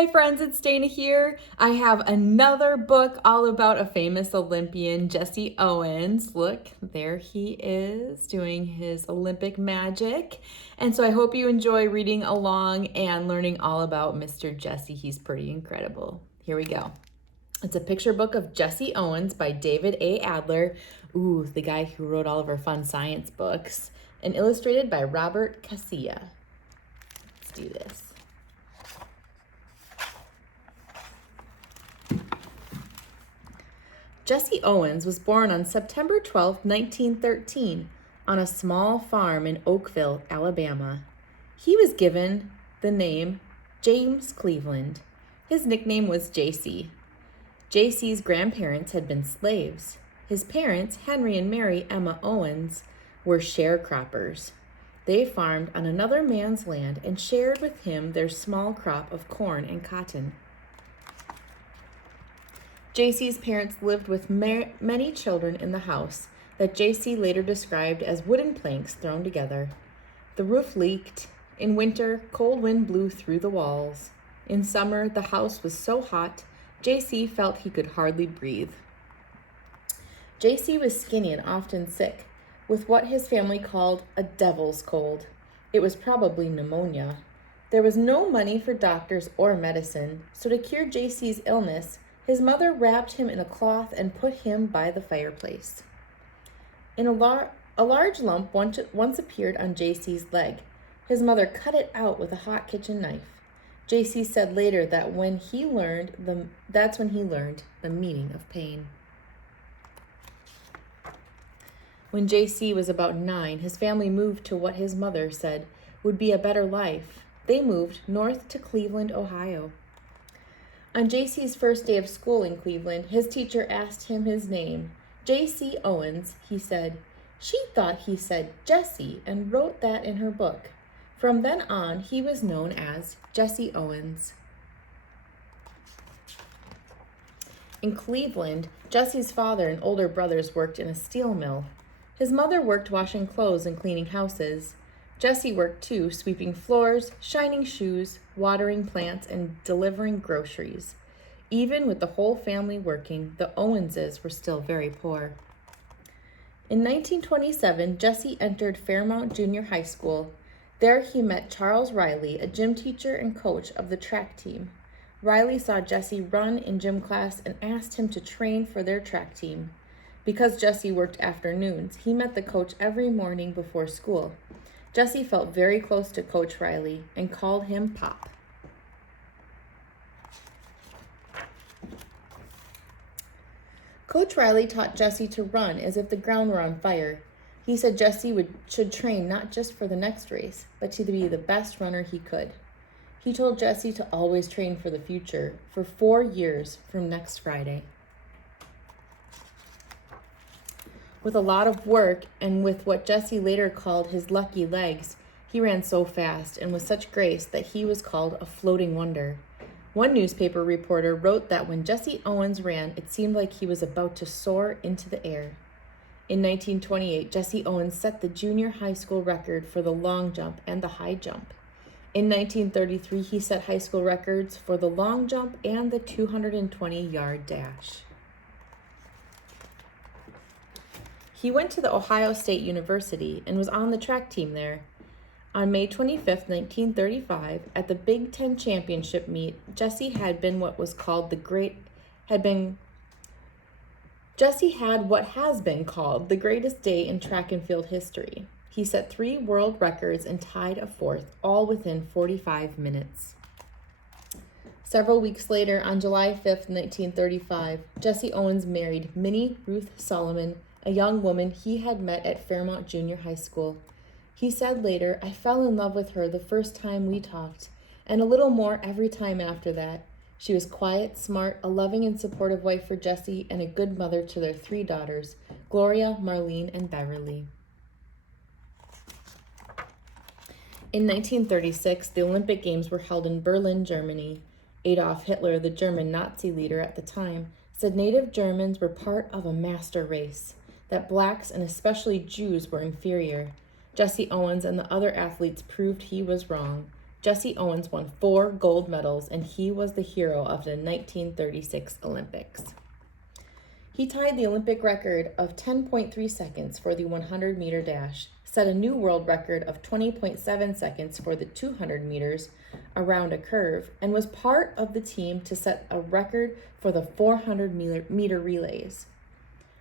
Hi friends, it's Dana here. I have another book all about a famous Olympian, Jesse Owens. Look, there he is doing his Olympic magic. And so I hope you enjoy reading along and learning all about Mr. Jesse. He's pretty incredible. Here we go. It's a picture book of Jesse Owens by David A. Adler. Ooh, the guy who wrote all of our fun science books. And illustrated by Robert Casilla. Let's do this. Jesse Owens was born on September 12, 1913, on a small farm in Oakville, Alabama. He was given the name James Cleveland. His nickname was JC. JC's grandparents had been slaves. His parents, Henry and Mary Emma Owens, were sharecroppers. They farmed on another man's land and shared with him their small crop of corn and cotton. JC's parents lived with many children in the house that JC later described as wooden planks thrown together. The roof leaked. In winter, cold wind blew through the walls. In summer, the house was so hot, JC felt he could hardly breathe. JC was skinny and often sick, with what his family called a devil's cold. It was probably pneumonia. There was no money for doctors or medicine, so to cure JC's illness, his mother wrapped him in a cloth and put him by the fireplace. A large lump once appeared on JC's leg. His mother cut it out with a hot kitchen knife. JC said later that that's when he learned the meaning of pain. When JC was about 9, his family moved to what his mother said would be a better life. They moved north to Cleveland, Ohio. On JC's first day of school in Cleveland, his teacher asked him his name. J.C. Owens, he said. She thought he said Jesse and wrote that in her book. From then on, he was known as Jesse Owens. In Cleveland, Jesse's father and older brothers worked in a steel mill. His mother worked washing clothes and cleaning houses. Jesse worked too, sweeping floors, shining shoes, watering plants, and delivering groceries. Even with the whole family working, the Owenses were still very poor. In 1927, Jesse entered Fairmount Junior High School. There he met Charles Riley, a gym teacher and coach of the track team. Riley saw Jesse run in gym class and asked him to train for their track team. Because Jesse worked afternoons, he met the coach every morning before school. Jesse felt very close to Coach Riley and called him Pop. Coach Riley taught Jesse to run as if the ground were on fire. He said Jesse should train not just for the next race, but to be the best runner he could. He told Jesse to always train for the future for 4 years from next Friday. With a lot of work and with what Jesse later called his lucky legs, he ran so fast and with such grace that he was called a floating wonder. One newspaper reporter wrote that when Jesse Owens ran, it seemed like he was about to soar into the air. In 1928, Jesse Owens set the junior high school record for the long jump and the high jump. In 1933, he set high school records for the long jump and the 220-yard dash. He went to the Ohio State University and was on the track team there. On May 25, 1935, at the Big Ten Championship meet, Jesse had what has been called the greatest day in track and field history. He set 3 world records and tied a 4th, all within 45 minutes. Several weeks later, on July 5, 1935, Jesse Owens married Minnie Ruth Solomon, a young woman he had met at Fairmount Junior High School. He said later, "I fell in love with her the first time we talked, and a little more every time after that. She was quiet, smart, a loving and supportive wife for Jesse, and a good mother to their 3 daughters, Gloria, Marlene, and Beverly." In 1936, the Olympic Games were held in Berlin, Germany. Adolf Hitler, the German Nazi leader at the time, said native Germans were part of a master race, that blacks and especially Jews were inferior. Jesse Owens and the other athletes proved he was wrong. Jesse Owens won 4 gold medals, and he was the hero of the 1936 Olympics. He tied the Olympic record of 10.3 seconds for the 100-meter dash, set a new world record of 20.7 seconds for the 200 meters around a curve, and was part of the team to set a record for the 400-meter relays.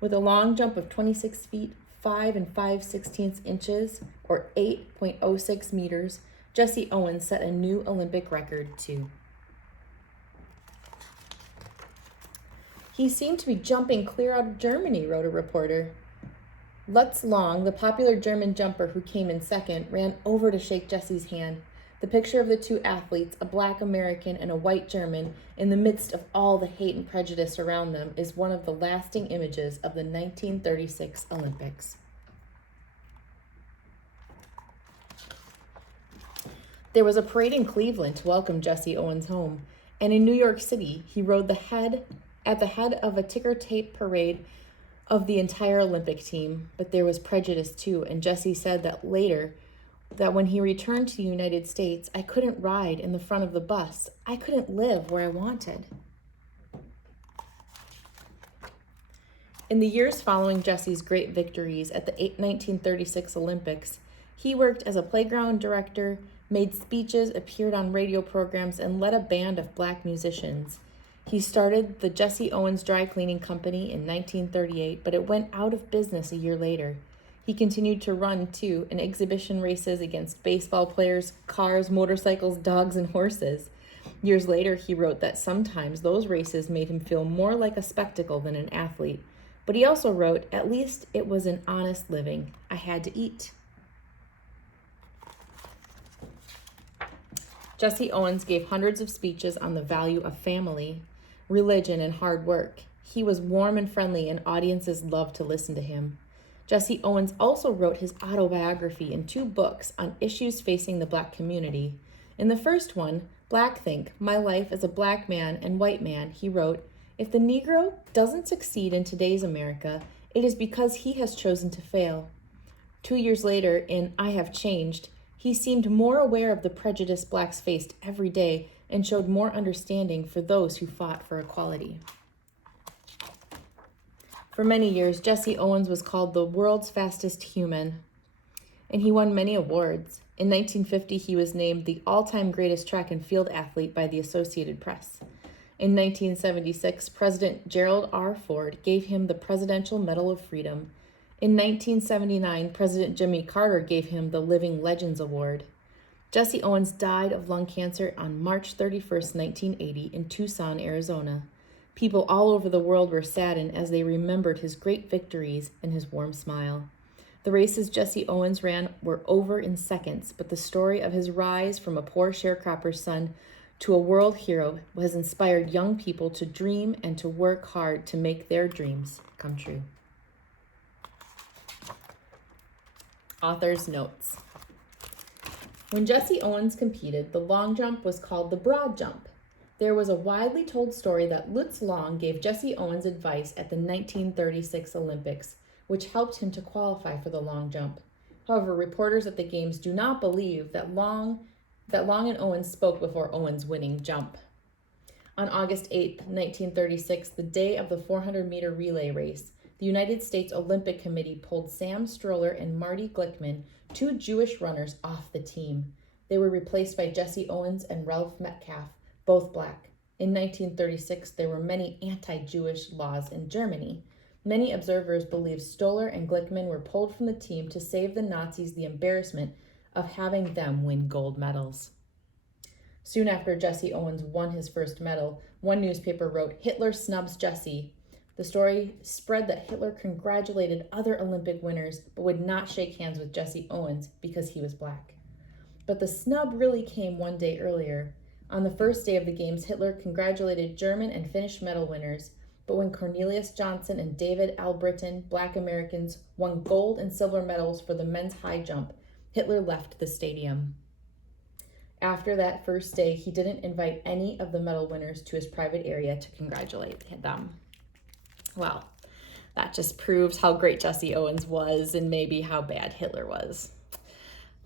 With a long jump of 26 feet, 5 5/16 inches, or 8.06 meters, Jesse Owens set a new Olympic record too. He seemed to be jumping clear out of Germany, wrote a reporter. Lutz Long, the popular German jumper who came in second, ran over to shake Jesse's hand. The picture of the two athletes, a black American and a white German, in the midst of all the hate and prejudice around them, is one of the lasting images of the 1936 Olympics. There was a parade in Cleveland to welcome Jesse Owens home, and in New York City, he rode at the head of a ticker tape parade of the entire Olympic team. But there was prejudice too, and Jesse said that later, that when he returned to the United States, I couldn't ride in the front of the bus. I couldn't live where I wanted. In the years following Jesse's great victories at the 1936 Olympics, he worked as a playground director, made speeches, appeared on radio programs, and led a band of black musicians. He started the Jesse Owens Dry Cleaning Company in 1938, but it went out of business a year later. He continued to run, too, in exhibition races against baseball players, cars, motorcycles, dogs, and horses. Years later, he wrote that sometimes those races made him feel more like a spectacle than an athlete. But he also wrote, at least it was an honest living. I had to eat. Jesse Owens gave hundreds of speeches on the value of family, religion, and hard work. He was warm and friendly, and audiences loved to listen to him. Jesse Owens also wrote his autobiography in 2 books on issues facing the black community. In the first one, Black Think, My Life as a Black Man and White Man, he wrote, if the Negro doesn't succeed in today's America, it is because he has chosen to fail. 2 years later, in I Have Changed, he seemed more aware of the prejudice blacks faced every day and showed more understanding for those who fought for equality. For many years, Jesse Owens was called the world's fastest human, and he won many awards. In 1950, he was named the all-time greatest track and field athlete by the Associated Press. In 1976, President Gerald R. Ford gave him the Presidential Medal of Freedom. In 1979, President Jimmy Carter gave him the Living Legends Award. Jesse Owens died of lung cancer on March 31, 1980, in Tucson, Arizona. People all over the world were saddened as they remembered his great victories and his warm smile. The races Jesse Owens ran were over in seconds, but the story of his rise from a poor sharecropper's son to a world hero has inspired young people to dream and to work hard to make their dreams come true. Author's notes. When Jesse Owens competed, the long jump was called the broad jump. There was a widely told story that Lutz Long gave Jesse Owens advice at the 1936 Olympics, which helped him to qualify for the long jump. However, reporters at the games do not believe that Long and Owens spoke before Owens' winning jump. On August 8, 1936, the day of the 400-meter relay race, the United States Olympic Committee pulled Sam Stroller and Marty Glickman, 2 Jewish runners, off the team. They were replaced by Jesse Owens and Ralph Metcalfe, both black. In 1936, there were many anti-Jewish laws in Germany. Many observers believe Stoller and Glickman were pulled from the team to save the Nazis the embarrassment of having them win gold medals. Soon after Jesse Owens won his first medal, one newspaper wrote, "Hitler snubs Jesse." The story spread that Hitler congratulated other Olympic winners but would not shake hands with Jesse Owens because he was black. But the snub really came one day earlier. On the first day of the games, Hitler congratulated German and Finnish medal winners, but when Cornelius Johnson and David Albritton, black Americans, won gold and silver medals for the men's high jump, Hitler left the stadium. After that first day, he didn't invite any of the medal winners to his private area to congratulate them. Well, that just proves how great Jesse Owens was and maybe how bad Hitler was.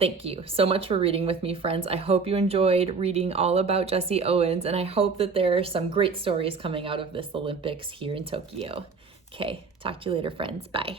Thank you so much for reading with me, friends. I hope you enjoyed reading all about Jesse Owens, and I hope that there are some great stories coming out of this Olympics here in Tokyo. Okay, talk to you later, friends. Bye.